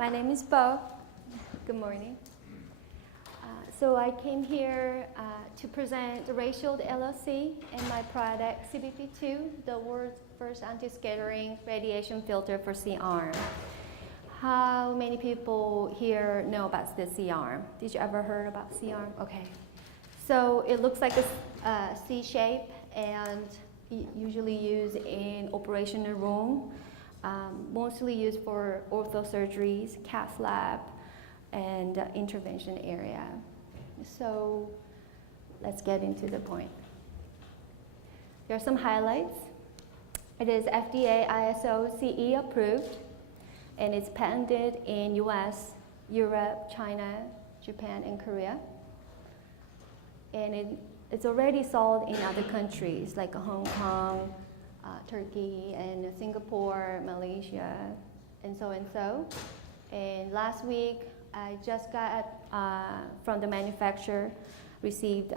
My name is Bo. Good morning. So I came here to present Rayshield LLC and my product CBP2, the world's first anti-scattering radiation filter for C-arm. How many people here know about the C-arm? Did you ever heard about C-arm? Okay. So it looks like a C shape and usually used in operational room, mostly used for ortho surgeries, cath lab, and intervention area. So let's get into the point. There are some highlights. It is FDA ISO CE approved, and it's patented in US, Europe, China, Japan, and Korea. And it's already sold in other countries like Hong Kong, Turkey, and Singapore, Malaysia, and so and so. And last week, I just got from the manufacturer, received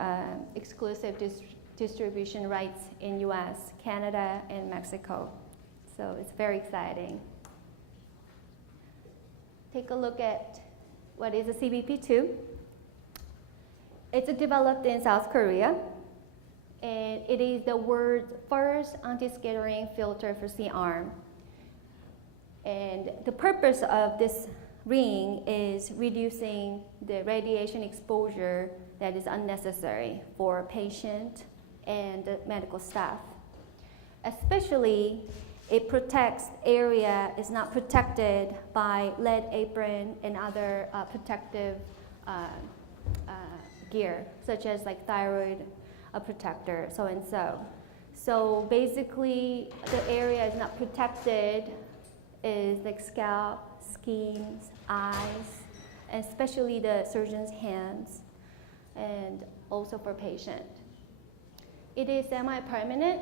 exclusive distribution rights in US, Canada, and Mexico. So it's very exciting. Take a look at what is a CBP2. It's developed in South Korea, and it is the world's first anti-scattering filter for C-arm. And the purpose of this ring is reducing the radiation exposure that is unnecessary for patient and the medical staff. Especially, it protects area is not protected by lead apron and other protective gear, such as like thyroid protector, so and so. So basically, the area is not protected is like scalp, skin, eyes, and especially the surgeon's hands, and also for patient. It is semi-permanent.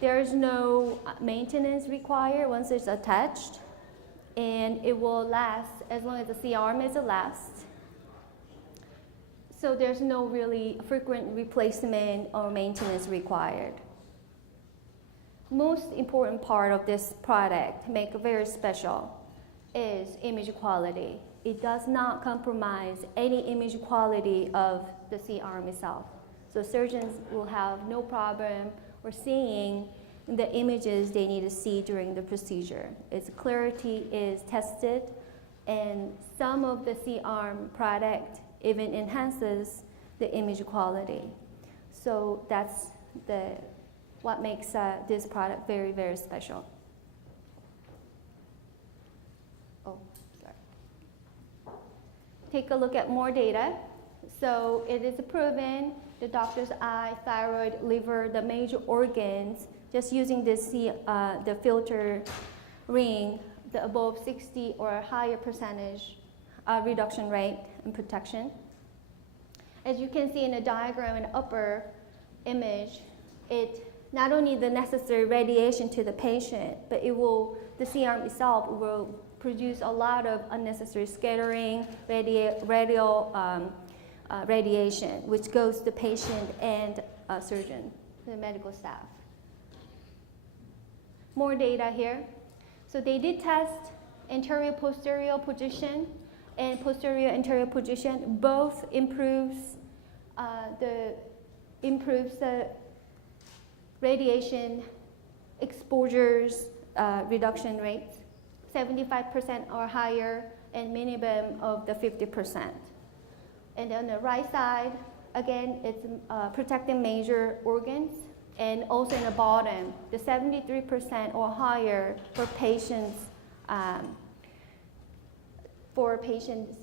There is no maintenance required once it's attached, and it will last as long as the C-arm is last. So there's no really frequent replacement or maintenance required. Most important part of this product, make it very special, is image quality. It does not compromise any image quality of the C-arm itself. So surgeons will have no problem or seeing the images they need to see during the procedure. Its clarity is tested, and some of the C-arm product even enhances the image quality. So that's what makes this product very, very special. Oh, sorry. Take a look at more data. So it is proven the doctor's eye, thyroid, liver, the major organs, just using this the filter ring, the above 60 or higher percentage reduction rate and protection. As you can see in the diagram in the upper image, it not only the necessary radiation to the patient, but the C-arm itself will produce a lot of unnecessary scattering, radiation, which goes to the patient and surgeon, the medical staff. More data here. So they did test anterior-posterior position and posterior-anterior position. Both improves the radiation exposures reduction rates, 75% or higher, and minimum of the 50%. And on the right side, again, it's protecting major organs, and also in the bottom, the 73% or higher for patients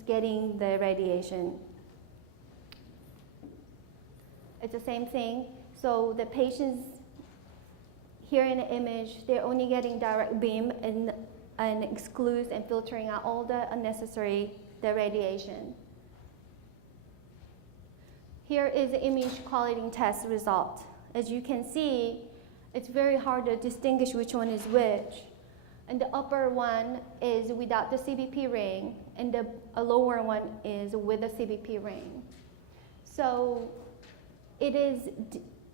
getting the radiation. It's the same thing. So the patients here in the image, they're only getting direct beam and excludes and filtering out all the unnecessary radiation. Here is the image quality test result. As you can see, it's very hard to distinguish which one is which. And the upper one is without the CBP ring, and the lower one is with the CBP ring. So it is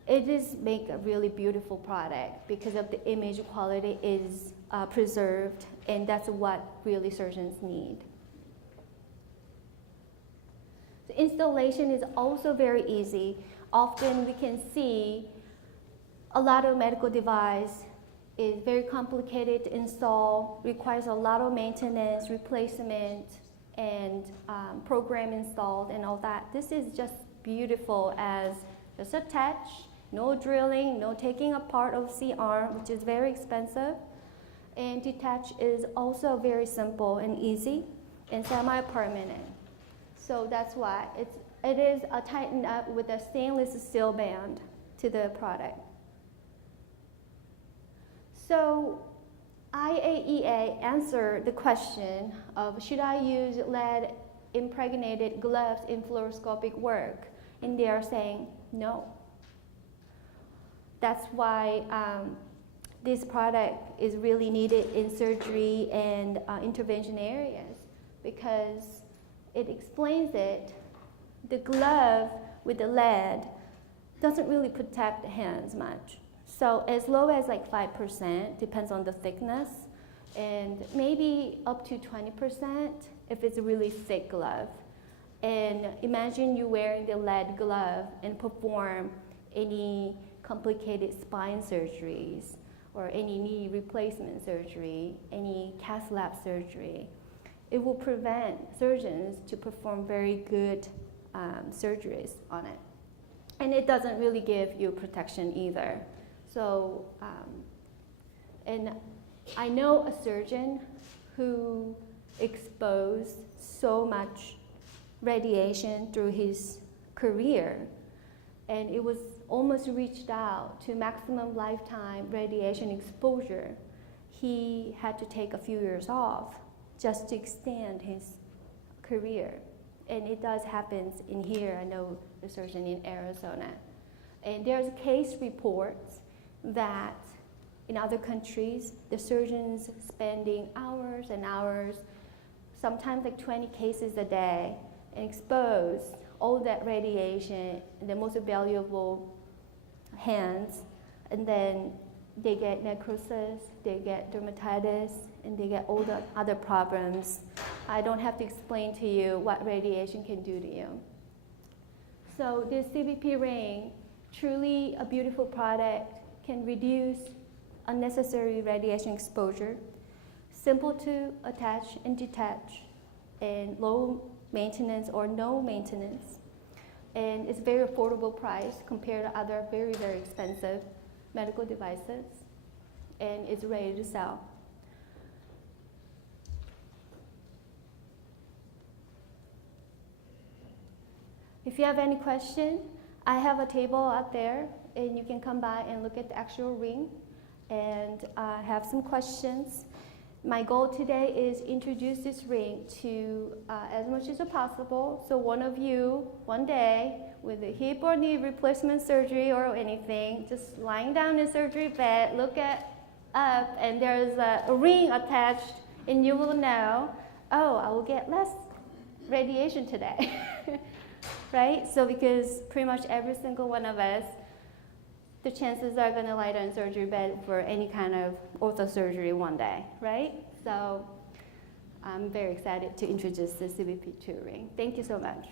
it is make a really beautiful product because of the image quality is preserved, and that's what really surgeons need. The installation is also very easy. Often we can see a lot of medical device is very complicated to install, requires a lot of maintenance, replacement, and program installed and all that. This is just beautiful as just attach, no drilling, no taking apart of C-arm, which is very expensive. And detach is also very simple and easy and semi-permanent. So that's why it is tightened up with a stainless steel band to the product. So IAEA answered the question of should I use lead impregnated gloves in fluoroscopic work? And they are saying no. That's why this product is really needed in surgery and intervention areas, because it explains it. The glove with the lead doesn't really protect the hands much. So as low as like 5%, depends on the thickness, and maybe up to 20% if it's a really thick glove. And imagine you wearing the lead glove and perform any complicated spine surgeries or any knee replacement surgery, any cath lab surgery. It will prevent surgeons to perform very good surgeries on it. And it doesn't really give you protection either. So, and I know a surgeon who exposed so much radiation through his career, and it was almost reached out to maximum lifetime radiation exposure. He had to take a few years off just to extend his career. And it does happen in here. I know the surgeon in Arizona. And there's case reports that in other countries, the surgeons spending hours and hours, sometimes like 20 cases a day, and expose all that radiation, the most valuable hands, and then they get necrosis, they get dermatitis, and they get all the other problems. I don't have to explain to you what radiation can do to you. So this CBP ring, truly a beautiful product, can reduce unnecessary radiation exposure, simple to attach and detach, and low maintenance or no maintenance. And it's very affordable price compared to other very, very expensive medical devices, and it's ready to sell. If you have any question, I have a table out there, and you can come by and look at the actual ring and have some questions. My goal today is introduce this ring to as much as possible. So one of you, one day, with a hip or knee replacement surgery or anything, just lying down in a surgery bed, look up, and there's a ring attached, and you will know, oh, I will get less radiation today, right? So because pretty much every single one of us, the chances are going to lie down in surgery bed for any kind of ortho surgery one day, right? So I'm very excited to introduce the CBP2 ring. Thank you so much.